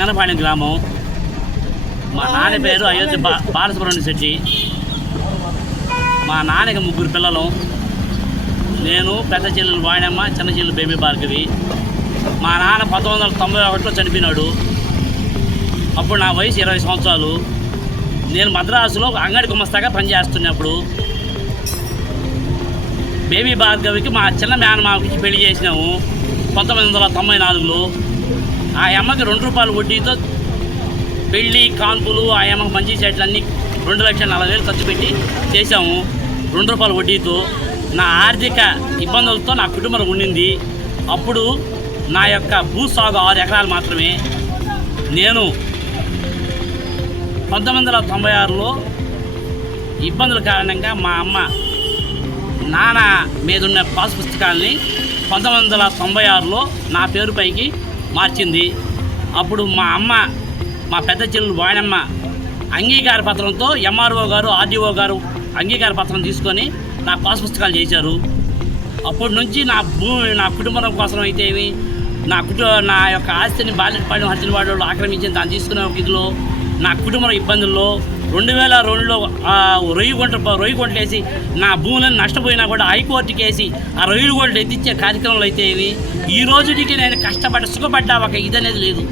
గంగనపాణి గ్రామం. మా నాన్న పేరు అయోధ్య బా బాలసుబ్రహ్మణ్య శెట్టి. మా నాన్నకి ముగ్గురు పిల్లలు. నేను పెద్ద చెల్లెలు వాణమ్మ చిన్న చెల్లెలు బేబీ భార్గవి. మా నాన్న పంతొమ్మిది వందల తొంభై ఒకటిలో చనిపోయినాడు. అప్పుడు నా వయసు ఇరవై సంవత్సరాలు. నేను మద్రాసులో అంగడి గుమస్తాగా పనిచేస్తున్నప్పుడు బేబీ భార్గవికి మా చిన్న మేనమామకి పెళ్ళి చేసినాము. పంతొమ్మిది వందల తొంభై నాలుగులో. ఆ అమ్మకి రెండు రూపాయల వడ్డీతో పెళ్ళి కాన్పులు ఆ అమ్మకి మంచి చెట్లన్నీ రెండు లక్షల నలభై వేలు ఖర్చు పెట్టి చేశాము. రెండు రూపాయల వడ్డీతో నా ఆర్థిక ఇబ్బందులతో నా కుటుంబం ఉండింది. అప్పుడు నా యొక్క భూ సాగు ఆరు ఎకరాలు మాత్రమే. నేను పంతొమ్మిది వందల తొంభై ఆరులో ఇబ్బందుల కారణంగా మా అమ్మ నాన్న మీద ఉన్న పాస్ పుస్తకాల్ని పంతొమ్మిది వందల తొంభై ఆరులో నా పేరుపైకి మార్చింది. అప్పుడు మా అమ్మ మా పెద్ద చెల్లెలు వాణమ్మ అంగీకార పత్రంతో ఎంఆర్ఓ గారు ఆర్డీఓ గారు అంగీకార పత్రం తీసుకొని నా పాస్ పుస్తకాలు చేశారు. అప్పటి నుంచి నా భూమి నా కుటుంబం కోసం అయితే ఏమి నా కుటుంబ నా యొక్క ఆస్తిని బాలిపాడు హత్యల వాళ్ళు ఆక్రమించి దాన్ని తీసుకునే ఒక ఇదిలో నా కుటుంబ ఇబ్బందుల్లో రెండు వేల రెండులో రొయ్యి గుంట రొయ్యి గుంటలు నా భూములను నష్టపోయినా కూడా హైకోర్టుకి వేసి ఆ రొయ్యలు గుంటలు ఎత్తిచ్చే కార్యక్రమాలు అయితే ఏవి? ఈ రోజుకి నేను కష్టపడ్డ సుఖపడ్డా ఒక ఇది అనేది లేదు.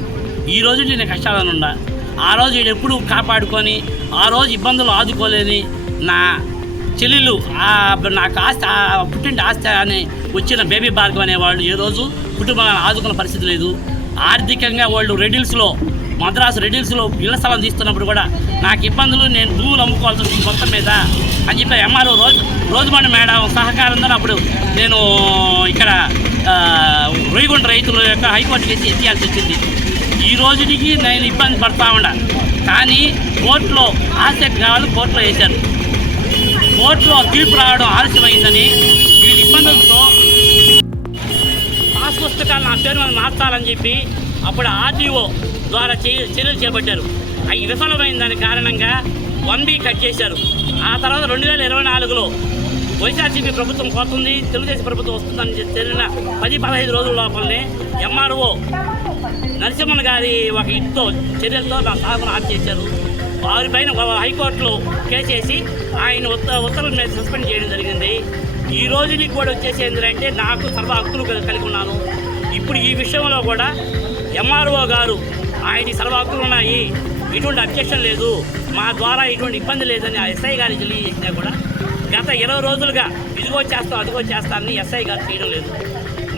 ఈ రోజు నేను కష్టాలను ఉండా ఆ రోజు ఎప్పుడు కాపాడుకొని ఆ రోజు ఇబ్బందులు ఆదుకోలేని నా చెల్లెలు నాకు ఆస్తి ఆ పుట్టింటి ఆస్తి అని వచ్చిన బేబీ భార్గవ్ అనేవాళ్ళు ఏ రోజు కుటుంబాలను ఆదుకున్న పరిస్థితి లేదు. ఆర్థికంగా వాళ్ళు రెడిల్స్లో మద్రాసు రెడీల్స్లో ఇళ్ళ స్థలం తీస్తున్నప్పుడు కూడా నాకు ఇబ్బందులు నేను భూములు అమ్ముకోవాల్సి వస్తుంది మొత్తం మీద అని చెప్పి ఎంఆర్ఓ రోజు రోజుమండి మేడం సహకారంతో అప్పుడు నేను ఇక్కడ ఆ, రొయ్యగుంట రైతుల యొక్క హైకోర్టు కేసు ఎత్తియాల్సి వచ్చింది. ఈ రోజుకి నేను ఇబ్బంది పడతా ఉండ కానీ కోర్టులో ఆసక్తి కావాలి కోర్టులో వేశారు. కోర్టులో తీర్పు రావడం ఆలస్యమైందని వీళ్ళ ఇబ్బందులతో పాస్ పుస్తకాలు నా పేరు మీద మార్చాలని చెప్పి అప్పుడు ఆర్టీఓ ద్వారా చే- చర్యలు చేపట్టారు. అవి విఫలమైన దాని కారణంగా వన్ బీ కట్ చేశారు. ఆ తర్వాత రెండు వేల ఇరవై నాలుగులో వైఎస్ఆర్సీపీ ప్రభుత్వం పోతుంది తెలుగుదేశం ప్రభుత్వం వస్తుందని తెలిసిన పది పదహైదు రోజుల లోపలనే ఎంఆర్ఓ నరసింహన్ గారి ఒక ఇంట్లో చర్యలతో నా సాగును ఆఫ్ చేశారు వారిపైన పైన హైకోర్టులో కేసేసి ఆయన ఉత్త ఉత్తర్వుల మీద సస్పెండ్ చేయడం జరిగింది. ఈ రోజు నీకు కూడా వచ్చేసి ఏంటంటే నాకు సర్వ హక్కులు కలిగి ఉన్నాను. ఇప్పుడు ఈ విషయంలో కూడా ఎంఆర్ఓ గారు ఆయన సర్వ హక్కులు ఉన్నాయి. ఇటువంటి అబ్జెక్షన్ లేదు. మా ద్వారా ఎటువంటి ఇబ్బంది లేదని ఎస్ఐ గారికి తెలియజేసినా కూడా గత ఇరవై రోజులుగా ఇదిగో చేస్తాం అదిగో చేస్తానని ఎస్ఐ గారు చేయడం లేదు.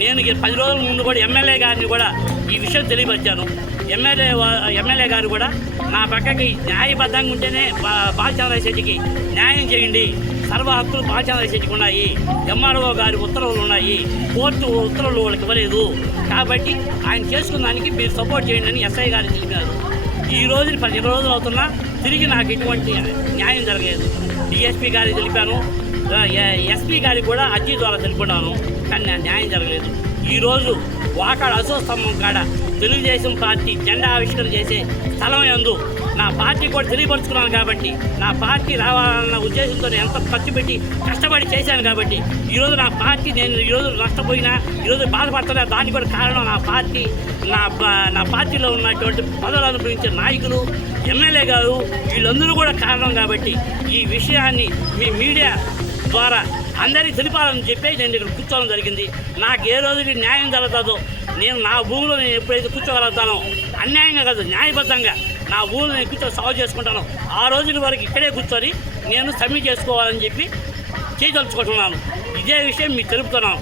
నేను పది రోజుల ముందు కూడా ఎమ్మెల్యే గారిని కూడా ఈ విషయం తెలియపరిచాను. ఎమ్మెల్యే ఎమ్మెల్యే గారు కూడా నా పక్కకి న్యాయబద్ధంగా ఉంటేనే బా- శెట్టికి న్యాయం చేయండి. సర్వ హక్కులు బాలచంద్రయ్య శెట్టికి ఉన్నాయి. ఎంఆర్ఓ గారి ఉత్తర్వులు ఉన్నాయి. కోర్టు ఉత్తర్వులు వాళ్ళకి ఇవ్వలేదు. కాబట్టి ఆయన చేసుకున్న దానికి మీరు సపోర్ట్ చేయండి అని ఎస్ఐ గారు తెలిపారు ఈ రోజు పది రోజులు అవుతున్నా తిరిగి నాకు ఎటువంటి న్యాయం జరగలేదు. డిఎస్పీ గారికి తెలిపాను. ఎస్పీ గారికి కూడా అర్జీ ద్వారా తెలుపున్నాను కానీ న్యాయం జరగలేదు. ఈరోజు వాకాడ అశోస్తంభం కాడ తెలుగుదేశం పార్టీ జెండా ఆవిష్కరణ చేసే స్థలం ఎందు నా పార్టీ కూడా తెలియపరుచుకున్నాను కాబట్టి నా పార్టీ రావాలన్న ఉద్దేశంతో నేను ఎంత ఖర్చు పెట్టి కష్టపడి చేశాను కాబట్టి ఈరోజు నా పార్టీ నేను ఈరోజు నష్టపోయినా ఈరోజు బాధపడుతున్నా దానికి కూడా కారణం నా పార్టీ. నా ప- నా పార్టీలో ఉన్నటువంటి పదవులు అనుభవించే నాయకులు ఎమ్మెల్యే గారు వీళ్ళందరూ కూడా కారణం కాబట్టి ఈ విషయాన్ని మీ మీడియా ద్వారా అందరికీ తెలిపాలని చెప్పి నేను ఇక్కడ కూర్చోవడం జరిగింది. నాకు ఏ రోజుకి న్యాయం జరుగుతుందో నేను నా భూమిలో నేను ఎప్పుడైతే కూర్చోగలుగుతానో అన్యాయంగా కాదు న్యాయబద్ధంగా నా భూమిని నేను కూర్చొని సాగు చేసుకుంటాను ఆ రోజుల వరకు ఇక్కడే కూర్చొని నేను సబ్మిట్ చేసుకోవాలని చెప్పి చేయదలుచుకుంటున్నాను. ఇదే విషయం మీకు తెలుపుతున్నాను.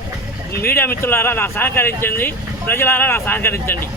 మీడియా మిత్రులారా నా సహకరించండి. ప్రజలారా నా సహకరించండి.